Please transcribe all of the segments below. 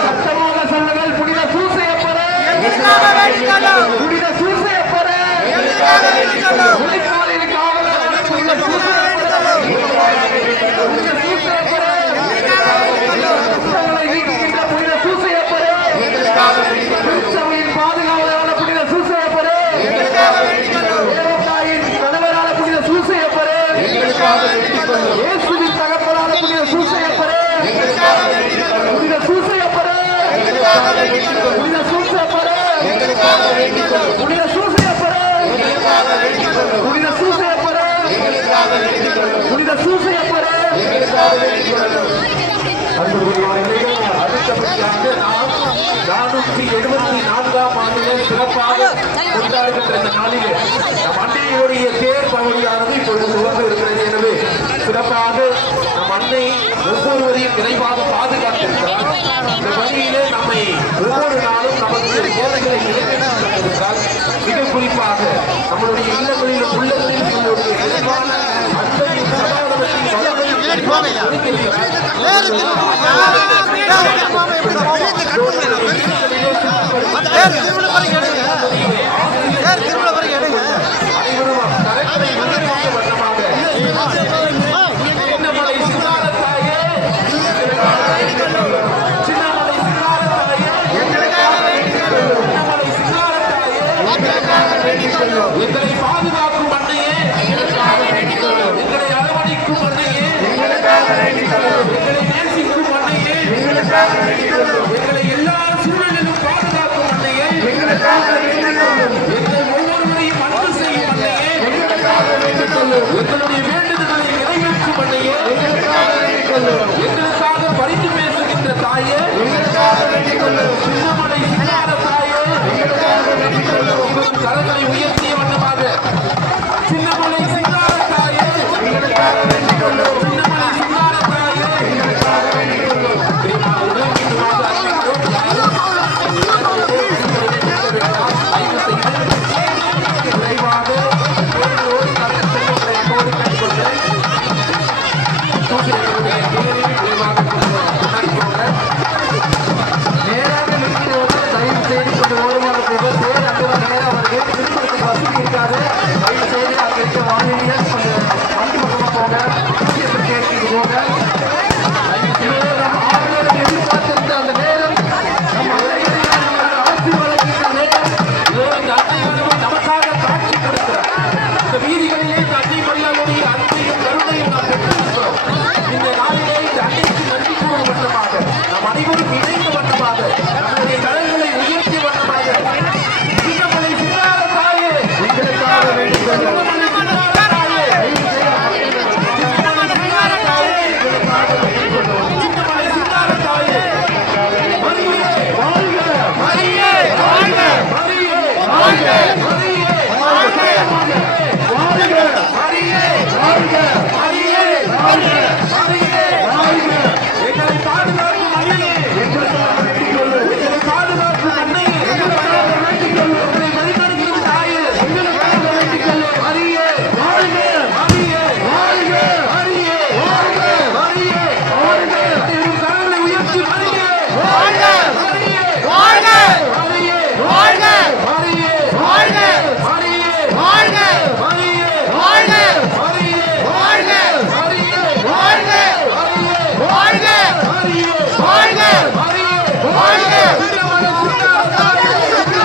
சத்தமாக சொல்லுங்கள் புனித சூசையப்பர. புனித சூசையப்பர. உழைப்பாளின் காவலர் புனித சூசையப்பர. புனித சூசையப்பர. குற்றங்களை நீக்குகின்ற புனித சூசையப்பர. கணவரான புனித சூசையப்பர. நானூற்றி எழுபத்தி நான்காம் ஆண்டிலே சிறப்பாக கொண்டாடுகின்ற இந்த நாளிலே நம் தேர் பகுதியானது இப்பொழுது துவங்க இருக்கிறது எனவே சிறப்பாக நம் அன்னை ஒவ்வொருவரையும் நிறைவாக பாதுகாத்திருக்கிறார் இந்த வழியிலே நம்மை ஒவ்வொரு நாளும் நமக்கு போதைகளை காரணமாக நம்மளுடைய இல்லங்களிலும் உள்ளங்களில் எங்களுடைய விரைவான அத்தனை சமாதானத்தின் கலவையை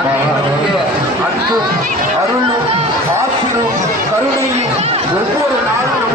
நம்முடைய அன்பும் அருளும் ஆசிரும் கருணையும் ஒவ்வொரு நாளும்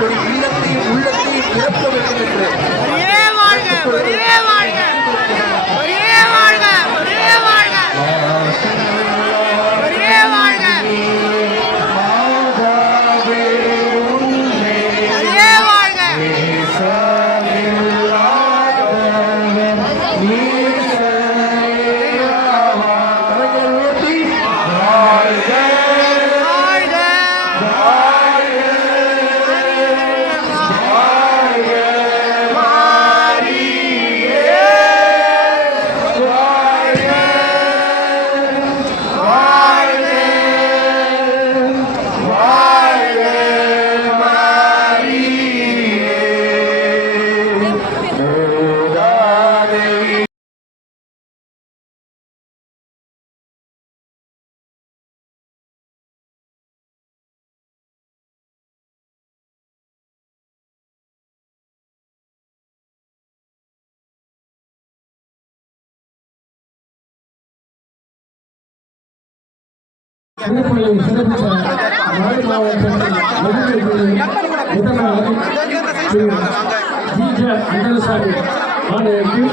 சிறப்புகளை சிறப்பித்த மறை மாவட்டம் முதல்வர் திரு ஜி ஜே ஆணையருக்கு